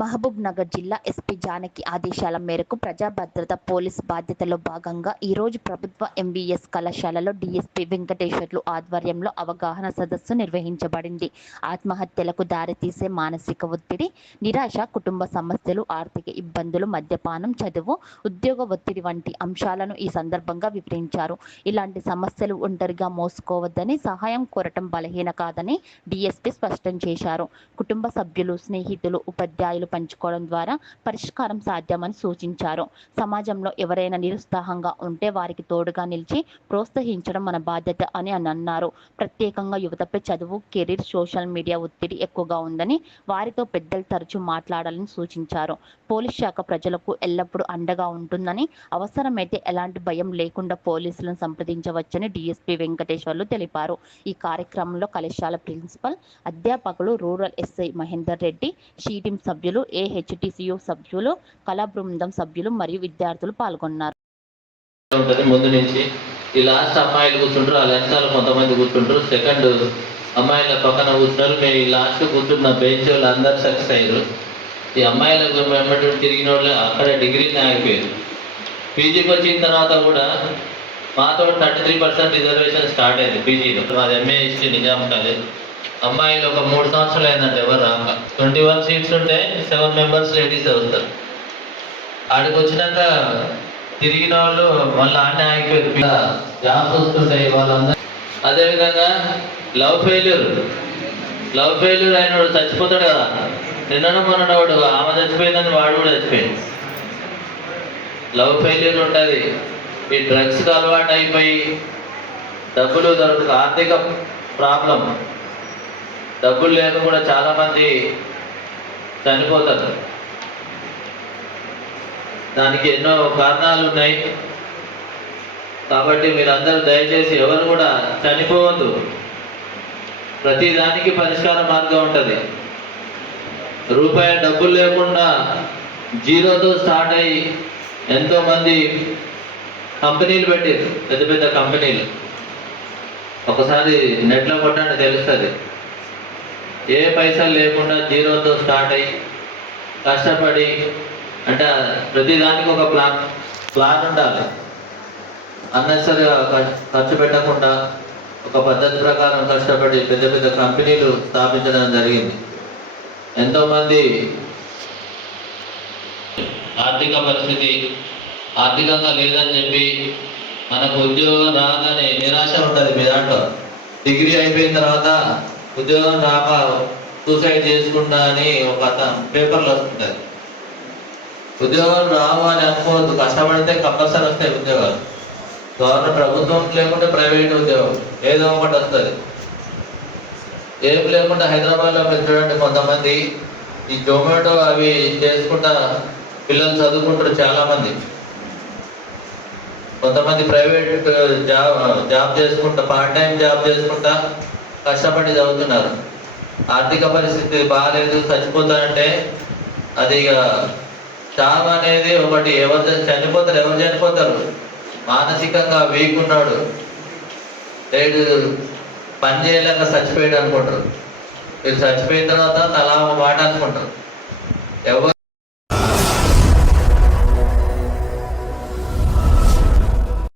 మహబూబ్ నగర్ జిల్లా ఎస్పీ జానకి ఆదేశాల మేరకు ప్రజా భద్రత పోలీస్ బాధ్యతలో భాగంగా ఈరోజు ప్రభుత్వ ఎంవీఎస్ కళాశాలలో డీఎస్పీ వెంకటేశ్వర్లు ఆధ్వర్యంలో అవగాహన సదస్సు నిర్వహించబడింది. ఆత్మహత్యలకు దారితీసే మానసిక ఒత్తిడి నిరాశ కుటుంబ సమస్యలు ఆర్థిక ఇబ్బందులు మద్యపానం చదువు ఉద్యోగ ఒత్తిడి వంటి అంశాలను ఈ సందర్భంగా వివరించారు. ఇలాంటి సమస్యలు ఒంటరిగా మోసుకోవద్దని సహాయం కోరటం బలహీన కాదని డీఎస్పీ స్పష్టం చేశారు. కుటుంబ సభ్యులు స్నేహితులు ఉపాధ్యాయులు పంచుకోవడం ద్వారా పరిష్కారం సాధ్యమని సూచించారు. సమాజంలో ఎవరైనా నిరుత్సాహంగా ఉంటే వారికి తోడుగా నిలిచి ప్రోత్సహించడం మన బాధ్యత అని అని అన్నారు. ప్రత్యేకంగా యువతపై చదువు కెరీర్ సోషల్ మీడియా ఒత్తిడి ఎక్కువగా ఉందని వారితో పెద్దలు తరచూ మాట్లాడాలని సూచించారు. పోలీస్ శాఖ ప్రజలకు ఎల్లప్పుడూ అండగా ఉంటుందని అవసరమైతే ఎలాంటి భయం లేకుండా పోలీసులను సంప్రదించవచ్చని డిఎస్పీ వెంకటేశ్వర్లు తెలిపారు. ఈ కార్యక్రమంలో కళాశాల ప్రిన్సిపల్ అధ్యాపకులు rural SI Mahender Reddy she team సభ్యులు ఏహెచ్టిసియు సభ్యులు కళా బృందం సభ్యులు మరియు విద్యార్థులు పాల్గొన్నారు. ముందు నుంచి ఈ లాస్ట్ అమ్మాయిలు కూర్చుంటారు. వాళ్ళ వెనకాల కొంతమంది కూర్చుంటారు. సెకండ్ అమ్మాయిల పక్కన కూర్చున్నారు. మేము ఈ లాస్ట్ కూర్చున్న బెంచ్ వాళ్ళు అందరు సక్సెస్ అయ్యారు. ఈ అమ్మాయిలకు వెంబడి తిరిగిన వాళ్ళు అక్కడ డిగ్రీని ఆగిపోయారు. పీజీకి వచ్చిన తర్వాత కూడా మాతో thirty three percent reservation start అయింది పీజీలో. మాది ఎంఏ హిస్టరీ నిజాం కాలేజ్. అమ్మాయిలు ఒక మూడు సంవత్సరాలు అయిందంటే ఎవరు రాక ట్వంటీ వన్ సీట్స్ ఉంటే సెవెన్ మెంబర్స్ లేడీస్ వస్తారు ఆడికి వచ్చినాక తిరిగిన వాళ్ళు మళ్ళీ ఆడనే ఆగిపోయారు. జాబ్స్ వస్తుంటాయి వాళ్ళందరూ అదేవిధంగా లవ్ ఫెయిల్యూర్. లవ్ ఫెయిల్యూర్ అయిన వాడు చచ్చిపోతాడు కదా. నిన్న మొన్నవాడు ఆమె చచ్చిపోయిందని వాడు కూడా చచ్చిపోయింది లవ్ ఫెయిల్యూర్ ఉంటుంది. ఈ డ్రగ్స్కి అలవాటు అయిపోయి డబ్బులు దొరకదు ఆర్థిక ప్రాబ్లం. డబ్బులు లేక కూడా చాలామంది చనిపోతారు దానికి ఎన్నో కారణాలు ఉన్నాయి. కాబట్టి మీరందరూ దయచేసి ఎవరు కూడా చనిపోవద్దు. ప్రతి దానికి పరిష్కార మార్గం ఉంటుంది. రూపాయి డబ్బులు లేకుండా జీరోతో స్టార్ట్ అయ్యి ఎంతోమంది కంపెనీలు పెట్టారు పెద్ద పెద్ద కంపెనీలు. ఒకసారి నెట్లో కొట్టండి తెలుస్తుంది. ఏ పైసలు లేకుండా జీరోతో స్టార్ట్ అయ్యి కష్టపడి అంటే ప్రతిదానికి ఒక ప్లాన్ ప్లాన్ ఉండాలి. అన్నెసరిగా ఖర్చు పెట్టకుండా ఒక పద్ధతి ప్రకారం కష్టపడి పెద్ద పెద్ద కంపెనీలు స్థాపించడం జరిగింది. ఎంతోమంది ఆర్థిక పరిస్థితి ఆర్థికంగా లేదని చెప్పి మనకు ఉద్యోగం రాగానే నిరాశ ఉంటుంది మీ దాంట్లో. డిగ్రీ అయిపోయిన తర్వాత ఉద్యోగం రాక సూసైడ్ చేసుకుంటా అని ఒక పేపర్లో వస్తుంటుంది ఉద్యోగం రావు అని అనుకోవద్దు కష్టపడితే కంపల్సరీ వస్తాయి ఉద్యోగాలు. గవర్నమెంట్ ప్రభుత్వం లేకుంటే ప్రైవేట్ ఉద్యోగం ఏదో ఒకటి వస్తుంది. ఏం లేకుండా హైదరాబాద్లో మీరు చూడండి కొంతమంది ఈ జొమాటో అవి చేసుకుంటా పిల్లలు చదువుకుంటారు చాలామంది. కొంతమంది ప్రైవేట్ జాబ్ జాబ్ చేసుకుంటా పార్ట్ టైం జాబ్ చేసుకుంటా కష్టపడి చదువుతున్నారు. ఆర్థిక పరిస్థితి బాగాలేదు చచ్చిపోతారంటే అది ఇక చావు అనేది ఒకటి. ఎవరు చనిపోతారు ఎవరు చనిపోతారు? మానసికంగా వీక్ ఉన్నాడు. లేడు పని చేయలేక చచ్చిపోయాడు అనుకుంటారు. వీళ్ళు చచ్చిపోయిన తర్వాత తలా మాట అనుకుంటారు. ఎవరు